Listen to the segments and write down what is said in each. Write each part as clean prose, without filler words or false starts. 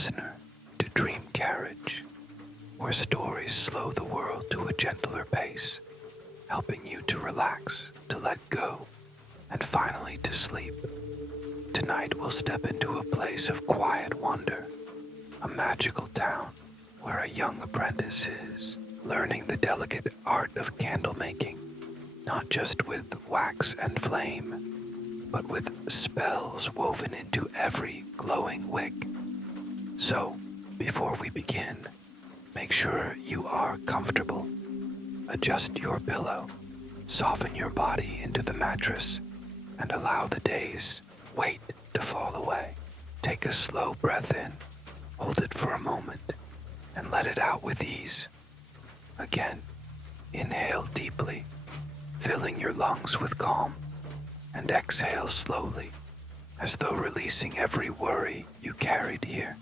listener to Dream Carriage, where stories slow the world to a gentler pace, helping you to relax, to let go, and finally to sleep. Tonight we'll step into a place of quiet wonder, a magical town where a young apprentice is learning the delicate art of candle making, not just with wax and flame, but with spells woven into every glowing wick. So, before we begin, make sure you are comfortable. Adjust your pillow, soften your body into the mattress, and allow the day's weight to fall away. Take a slow breath in, hold it for a moment, and let it out with ease. Again, inhale deeply, filling your lungs with calm, and exhale slowly, as though releasing every worry you carried here.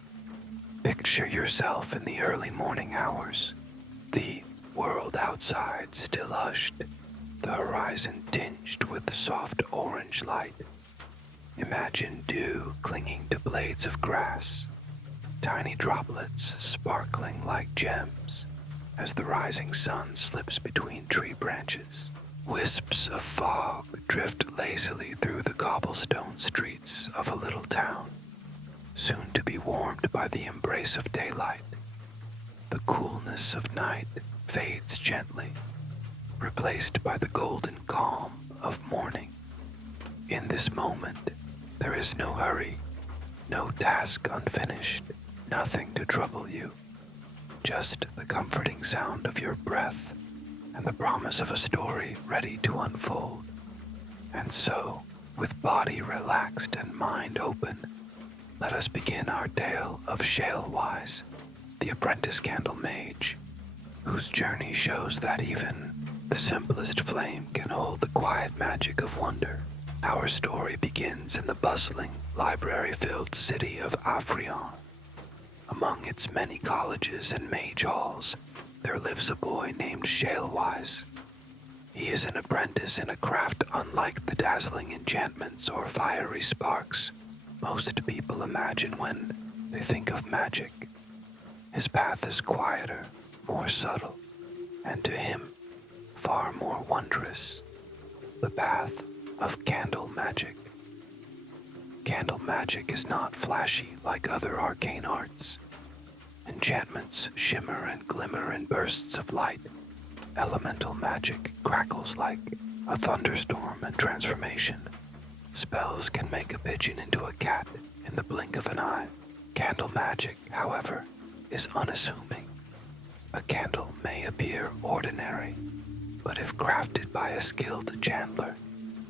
Picture yourself in the early morning hours, the world outside still hushed, the horizon tinged with soft orange light. Imagine dew clinging to blades of grass, tiny droplets sparkling like gems as the rising sun slips between tree branches. Wisps of fog drift lazily through the cobblestone streets of a little town, soon to be warmed by the embrace of daylight. The coolness of night fades gently, replaced by the golden calm of morning. In this moment, there is no hurry, no task unfinished, nothing to trouble you, just the comforting sound of your breath and the promise of a story ready to unfold. And so, with body relaxed and mind open, let us begin our tale of Shalewise, the apprentice candle mage, whose journey shows that even the simplest flame can hold the quiet magic of wonder. Our story begins in the bustling, library-filled city of Afrion. Among its many colleges and mage halls, there lives a boy named Shalewise. He is an apprentice in a craft unlike the dazzling enchantments or fiery sparks most people imagine when they think of magic. His path is quieter, more subtle, and to him, far more wondrous. The path of candle magic. Candle magic is not flashy like other arcane arts. Enchantments shimmer and glimmer in bursts of light. Elemental magic crackles like a thunderstorm and transformation. Spells can make a pigeon into a cat in the blink of an eye. Candle magic, however, is unassuming. A candle may appear ordinary, but if crafted by a skilled chandler,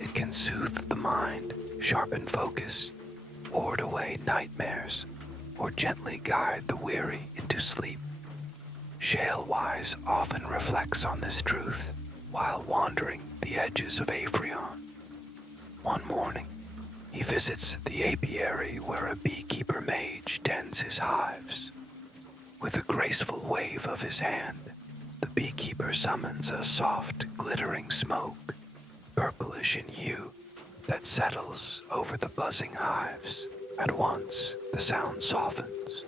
it can soothe the mind, sharpen focus, ward away nightmares, or gently guide the weary into sleep. Shalewise often reflects on this truth while wandering the edges of Afrion. One morning, he visits the apiary where a beekeeper mage tends his hives. With a graceful wave of his hand, the beekeeper summons a soft, glittering smoke, purplish in hue, that settles over the buzzing hives. At once, the sound softens,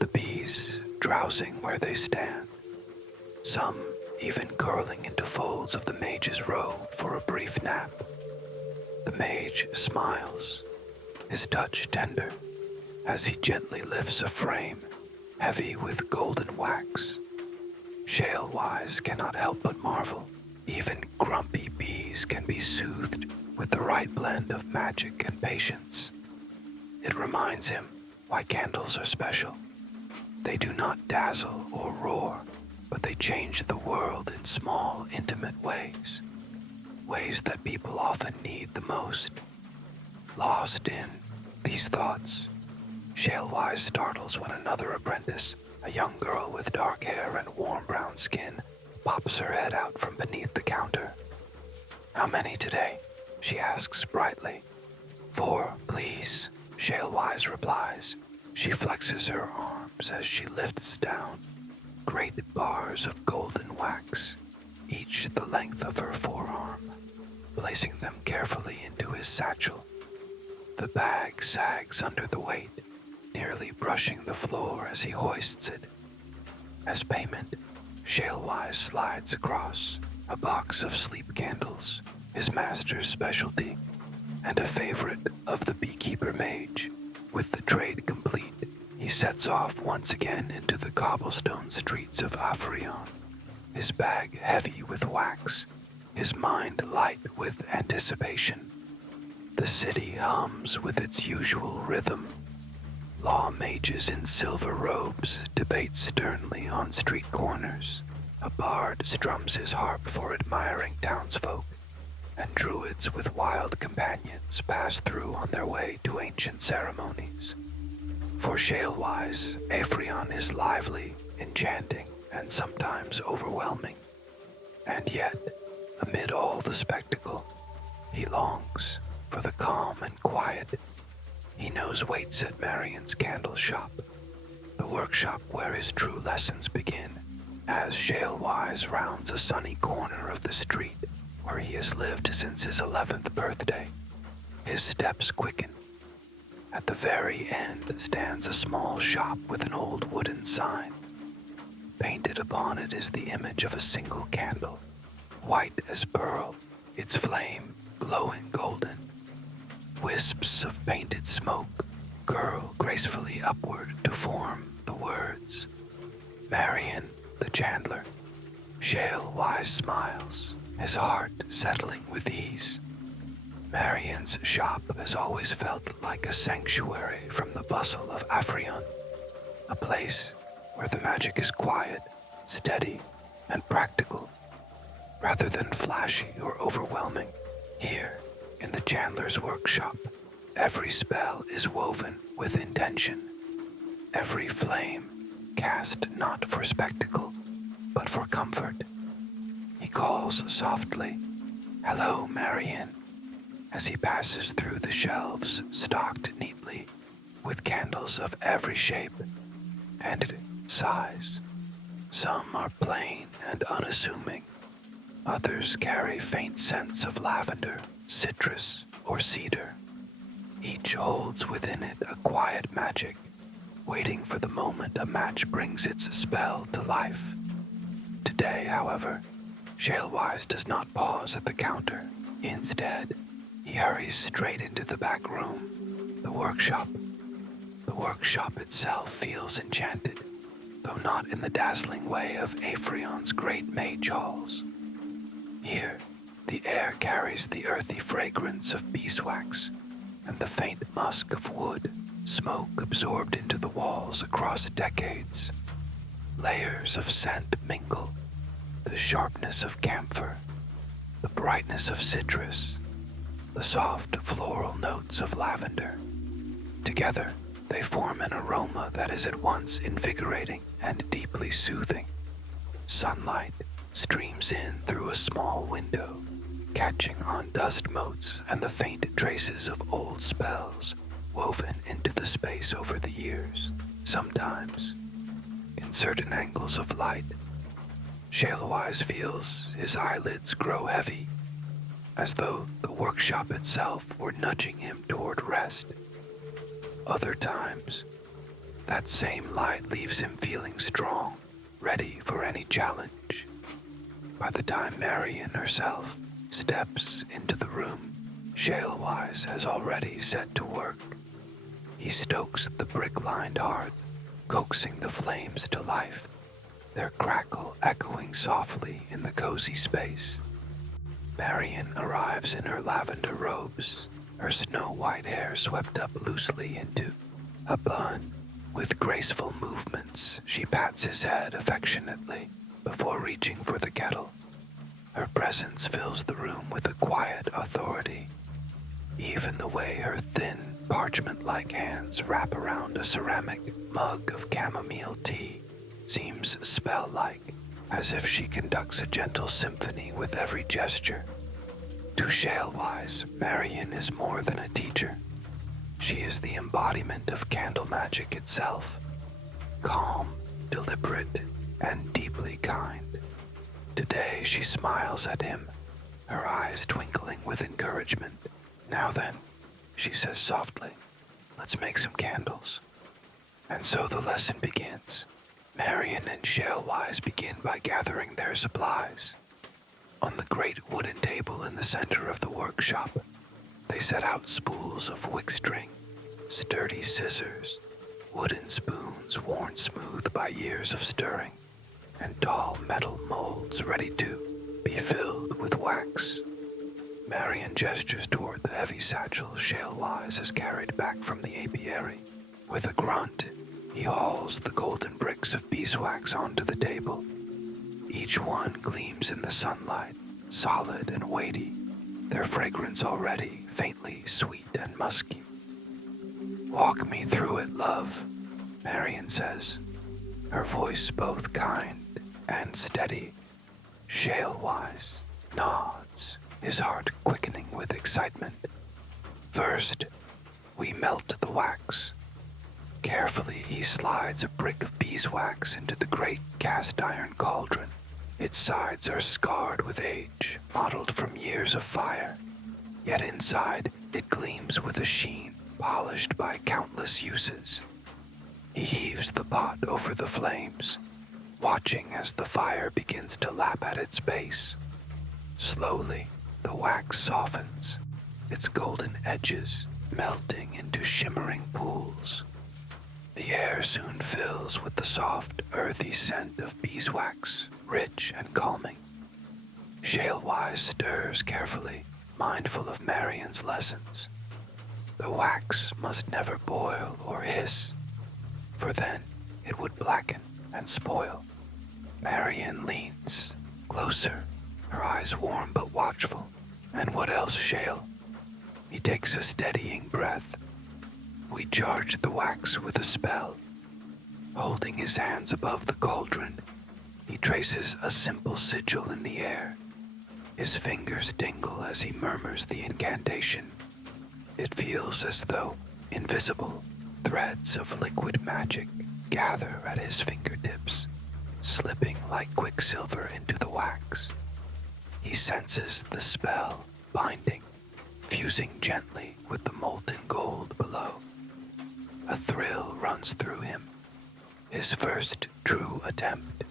the bees drowsing where they stand, some even curling into folds of the mage's robe for a brief nap. The mage smiles, his touch tender, as he gently lifts a frame heavy with golden wax. Shalewise cannot help but marvel. Even grumpy bees can be soothed with the right blend of magic and patience. It reminds him why candles are special. They do not dazzle or roar, but they change the world in small, intimate ways. Ways that people often need the most. Lost in these thoughts, Shalewise startles when another apprentice, a young girl with dark hair and warm brown skin, pops her head out from beneath the counter. "How many today?" she asks brightly. "4, please," Shalewise replies. She flexes her arms as she lifts down great bars of golden wax, each the length of her forearm, placing them carefully into his satchel. The bag sags under the weight, nearly barely brushing the floor as he hoists it. As payment, Shalewise slides across a box of sleep candles, his master's specialty, and a favorite of the beekeeper mage. With the trade complete, he sets off once again into the cobblestone streets of Afrion, his bag heavy with wax, his mind light with anticipation. The city hums with its usual rhythm. Law mages in silver robes debate sternly on street corners. A bard strums his harp for admiring townsfolk, and druids with wild companions pass through on their way to ancient ceremonies. For Shalewise, Afrion is lively, enchanting, and sometimes overwhelming. And yet, amid all the spectacle, he longs for the calm and quiet he knows waits at Marian's candle shop, the workshop where his true lessons begin, as Shalewise rounds a sunny corner of the street where he has lived since his 11th birthday. His steps quicken. At the very end stands a small shop with an old wooden sign. Painted upon it is the image of a single candle, white as pearl, its flame glowing golden. Wisps of painted smoke curl gracefully upward to form the words, Marian the Chandler. Shalewise smiles, his heart settling with ease. Marian's shop has always felt like a sanctuary from the bustle of Afrion, a place where the magic is quiet, steady, and practical, rather than flashy or overwhelming. Here, in the Chandler's workshop, every spell is woven with intention, every flame cast not for spectacle, but for comfort. He calls softly, "Hello, Marian," as he passes through the shelves stocked neatly with candles of every shape and size. Some are plain and unassuming. Others carry faint scents of lavender, citrus, or cedar. Each holds within it a quiet magic, waiting for the moment a match brings its spell to life. Today, however, Shalewise does not pause at the counter. Instead, he hurries straight into the back room, the workshop. The workshop itself feels enchanted, though not in the dazzling way of Afrion's great mage halls. Here, the air carries the earthy fragrance of beeswax and the faint musk of wood, smoke absorbed into the walls across decades. Layers of scent mingle, the sharpness of camphor, the brightness of citrus, the soft floral notes of lavender. Together, they form an aroma that is at once invigorating and deeply soothing. Sunlight streams in through a small window, catching on dust motes and the faint traces of old spells woven into the space over the years. Sometimes, in certain angles of light, Shalewise feels his eyelids grow heavy, as though the workshop itself were nudging him toward rest. Other times, that same light leaves him feeling strong, ready for any challenge. By the time Marian herself steps into the room, Shalewise has already set to work. He stokes the brick-lined hearth, coaxing the flames to life, their crackle echoing softly in the cozy space. Marian arrives in her lavender robes, her snow-white hair swept up loosely into a bun. With graceful movements, she pats his head affectionately before reaching for the kettle. Her presence fills the room with a quiet authority. Even the way her thin, parchment-like hands wrap around a ceramic mug of chamomile tea seems spell-like, as if she conducts a gentle symphony with every gesture. To Shalewise, Marian is more than a teacher. She is the embodiment of candle magic itself, calm, deliberate, and deeply kind. Today she smiles at him, her eyes twinkling with encouragement. "Now then," she says softly, "let's make some candles." And so the lesson begins. Marian and Shalewise begin by gathering their supplies. On the great wooden table in the center of the workshop, they set out spools of wick string, sturdy scissors, wooden spoons worn smooth by years of stirring, and tall metal molds ready to be filled with wax. Marian gestures toward the heavy satchel Shalewise has carried back from the apiary. With a grunt, he hauls the golden bricks of beeswax onto the table. Each one gleams in the sunlight, solid and weighty, their fragrance already faintly sweet and musky. "Walk me through it, love," Marian says, her voice both kind and steady. Shalewise nods, his heart quickening with excitement. "First, we melt the wax." Carefully, he slides a brick of beeswax into the great cast-iron cauldron. Its sides are scarred with age, mottled from years of fire. Yet inside, it gleams with a sheen polished by countless uses. He heaves the pot over the flames, watching as the fire begins to lap at its base. Slowly, the wax softens, its golden edges melting into shimmering pools. The air soon fills with the soft, earthy scent of beeswax, rich and calming. Shalewise stirs carefully, mindful of Marian's lessons. The wax must never boil or hiss, for then it would blacken and spoil. Marian leans closer, her eyes warm but watchful. "And what else, Shale?" He takes a steadying breath. "We charge the wax with a spell." Holding his hands above the cauldron, he traces a simple sigil in the air. His fingers tingle as he murmurs the incantation. It feels as though invisible threads of liquid magic gather at his fingertips, slipping like quicksilver into the wax. He senses the spell binding, fusing gently with the molten gold below. A thrill runs through him, his first true attempt.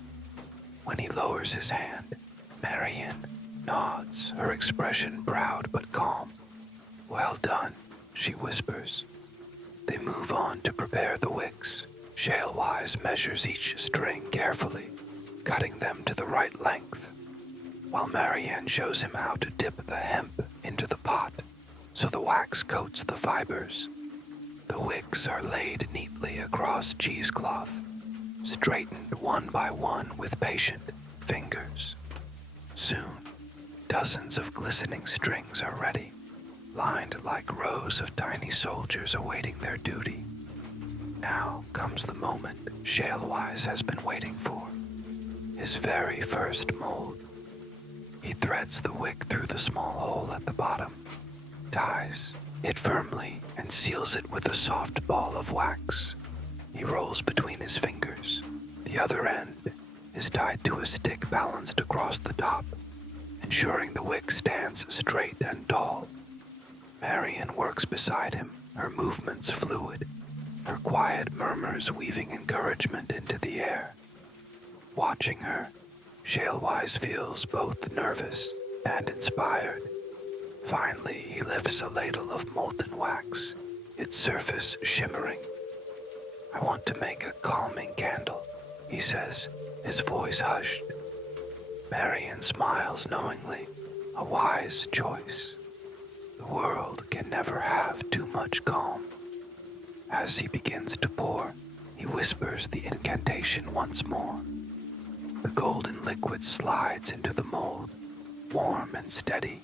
When he lowers his hand, Marian nods, her expression proud but calm. "Well done," she whispers. They move on to prepare the wicks. Shalewise measures each string carefully, cutting them to the right length, while Marian shows him how to dip the hemp into the pot so the wax coats the fibers. The wicks are laid neatly across cheesecloth, straightened one by one with patient fingers. Soon, dozens of glistening strings are ready, lined like rows of tiny soldiers awaiting their duty. Now comes the moment Shalewise has been waiting for, his very first mold. He threads the wick through the small hole at the bottom, ties it firmly, and seals it with a soft ball of wax. He rolls between his fingers. The other end is tied to a stick balanced across the top, ensuring the wick stands straight and tall. Marian works beside him, her movements fluid, her quiet murmurs weaving encouragement into the air. Watching her, Shalewise feels both nervous and inspired. Finally, he lifts a ladle of molten wax, its surface shimmering. "I want to make a calming candle," he says, his voice hushed. Marian smiles knowingly, a wise choice. The world can never have too much calm. As he begins to pour, he whispers the incantation once more. The golden liquid slides into the mold, warm and steady,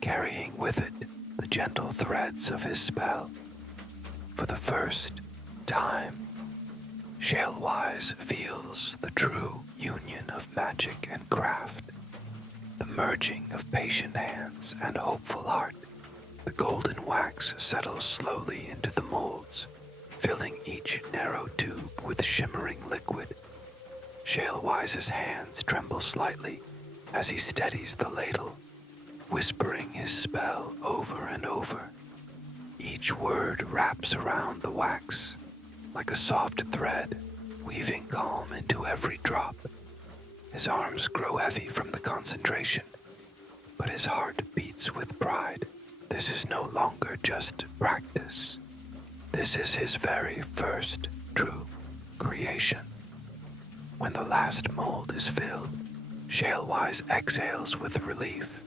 carrying with it the gentle threads of his spell. For the first time, Shalewise feels the true union of magic and craft, the merging of patient hands and hopeful heart. The golden wax settles slowly into the molds, filling each narrow tube with shimmering liquid. Shalewise's hands tremble slightly as he steadies the ladle, whispering his spell over and over. Each word wraps around the wax, like a soft thread, weaving calm into every drop. His arms grow heavy from the concentration, but his heart beats with pride. This is no longer just practice. This is his very first true creation. When the last mold is filled, Shalewise exhales with relief.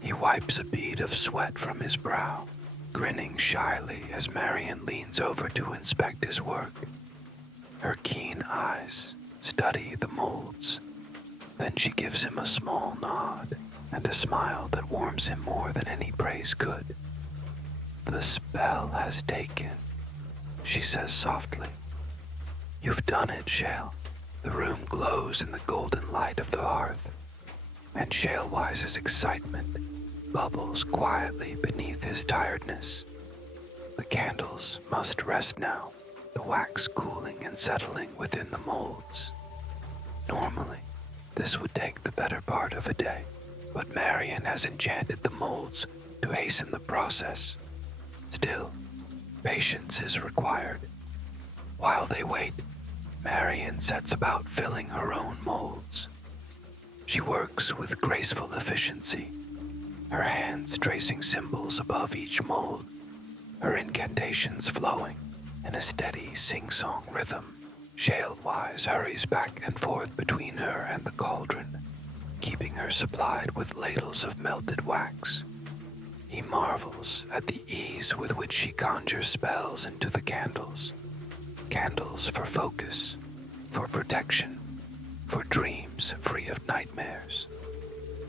He wipes a bead of sweat from his brow, grinning shyly as Marian leans over to inspect his work. Her keen eyes study the molds. Then she gives him a small nod and a smile that warms him more than any praise could. "The spell has taken," she says softly. "You've done it, Shale." The room glows in the golden light of the hearth, and Shalewise's excitement bubbles quietly beneath his tiredness. The candles must rest now, the wax cooling and settling within the molds. Normally, this would take the better part of a day, but Marian has enchanted the molds to hasten the process. Still, patience is required. While they wait, Marian sets about filling her own molds. She works with graceful efficiency, her hands tracing symbols above each mold, her incantations flowing in a steady sing-song rhythm. Shalewise hurries back and forth between her and the cauldron, keeping her supplied with ladles of melted wax. He marvels at the ease with which she conjures spells into the candles. Candles for focus, for protection, for dreams free of nightmares.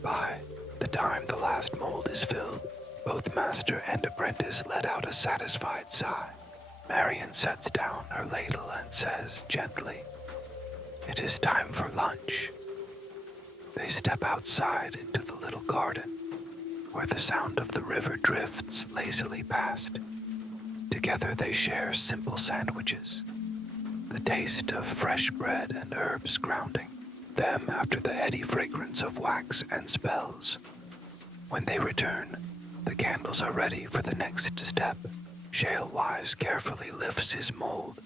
By the time the last mold is filled, both master and apprentice let out a satisfied sigh. Marian sets down her ladle and says gently, "It is time for lunch." They step outside into the little garden, where the sound of the river drifts lazily past. Together they share simple sandwiches, the taste of fresh bread and herbs grounding them after the heady fragrance of wax and spells. When they return, the candles are ready for the next step. Shalewise carefully lifts his mold,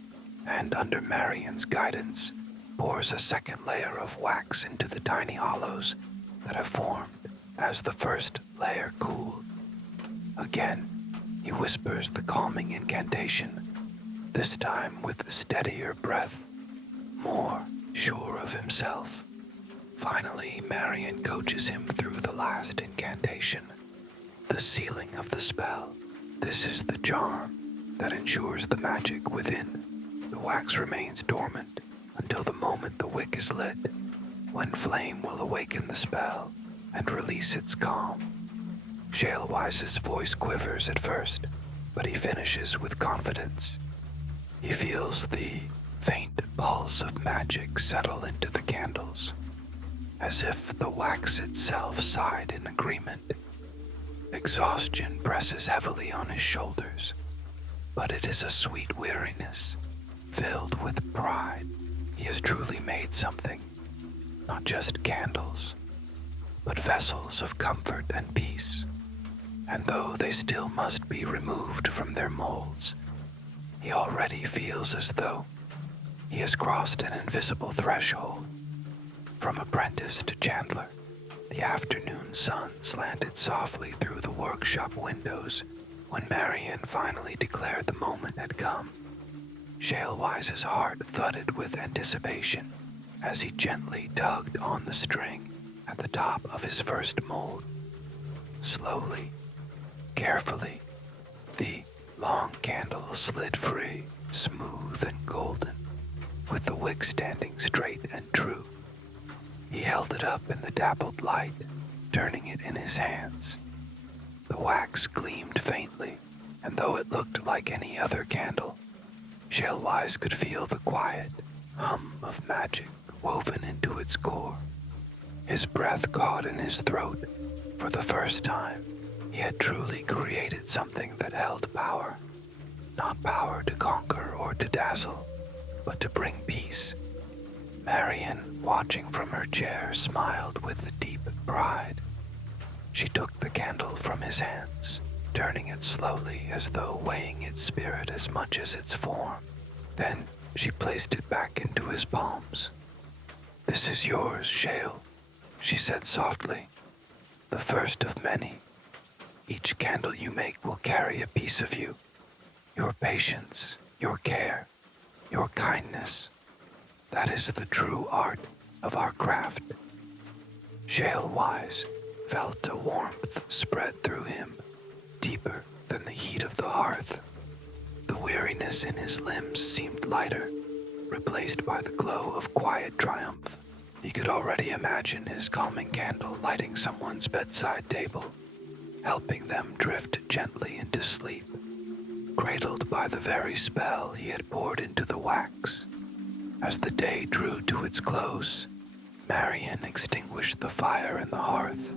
and under Marian's guidance, pours a second layer of wax into the tiny hollows that have formed as the first layer cooled. Again, he whispers the calming incantation, this time with a steadier breath, more sure of himself. Finally, Marian coaches him through the last incantation, the sealing of the spell. This is the charm that ensures the magic within. The wax remains dormant until the moment the wick is lit, when flame will awaken the spell and release its calm. Shalewise's voice quivers at first, but he finishes with confidence. He feels the faint pulse of magic settle into the candles, as if the wax itself sighed in agreement. Exhaustion presses heavily on his shoulders, but it is a sweet weariness, filled with pride. He has truly made something, not just candles, but vessels of comfort and peace. And though they still must be removed from their molds, he already feels as though he has crossed an invisible threshold. From apprentice to chandler, the afternoon sun slanted softly through the workshop windows when Marian finally declared the moment had come. Shalewise's heart thudded with anticipation as he gently tugged on the string at the top of his first mold. Slowly, carefully, the long candle slid free, smooth and golden, with the wick standing straight and true. He held it up in the dappled light, turning it in his hands. The wax gleamed faintly, and though it looked like any other candle, Shalewise could feel the quiet hum of magic woven into its core. His breath caught in his throat. For the first time, he had truly created something that held power. Not power to conquer or to dazzle, but to bring peace. Marian, watching from her chair, smiled with deep pride. She took the candle from his hands, turning it slowly as though weighing its spirit as much as its form. Then she placed it back into his palms. "This is yours, Shale," she said softly. "The first of many. Each candle you make will carry a piece of you. Your patience, your care, your kindness. That is the true art of our craft." Shalewise felt a warmth spread through him, deeper than the heat of the hearth. The weariness in his limbs seemed lighter, replaced by the glow of quiet triumph. He could already imagine his calming candle lighting someone's bedside table, helping them drift gently into sleep, cradled by the very spell he had poured into the wax. As the day drew to its close, Marian extinguished the fire in the hearth,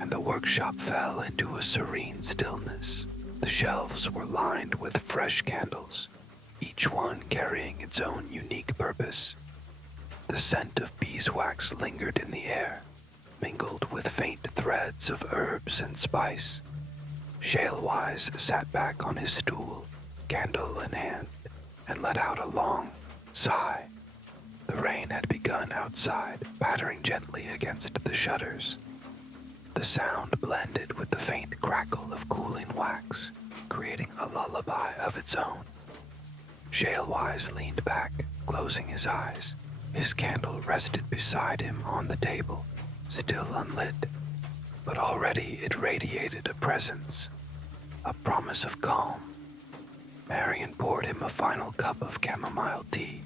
and the workshop fell into a serene stillness. The shelves were lined with fresh candles, each one carrying its own unique purpose. The scent of beeswax lingered in the air, mingled with faint threads of herbs and spice. Shalewise sat back on his stool, candle in hand, and let out a long sigh. The rain had begun outside, pattering gently against the shutters. The sound blended with the faint crackle of cooling wax, creating a lullaby of its own. Shalewise leaned back, closing his eyes. His candle rested beside him on the table, still unlit, but already it radiated a presence, a promise of calm. Marian poured him a final cup of chamomile tea,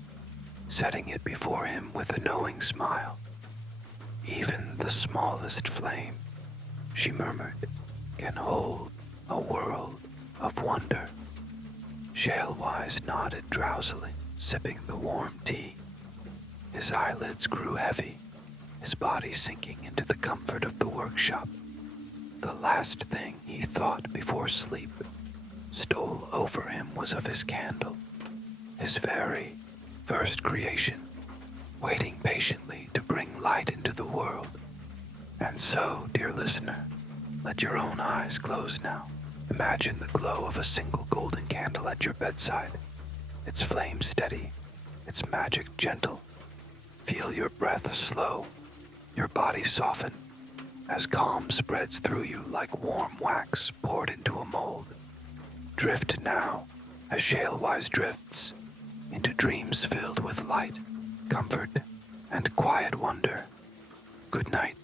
setting it before him with a knowing smile. "Even the smallest flame," she murmured, "can hold a world of wonder." Shalewise nodded drowsily, sipping the warm tea. His eyelids grew heavy, his body sinking into the comfort of the workshop. The last thing he thought before sleep stole over him was of his candle, his very first creation, waiting patiently to bring light into the world. And so, dear listener, let your own eyes close now. Imagine the glow of a single golden candle at your bedside, its flame steady, its magic gentle. Feel your breath slow, your body soften, as calm spreads through you like warm wax poured into a mold. Drift now, as Shalewise drifts, into dreams filled with light, comfort, and quiet wonder. Good night.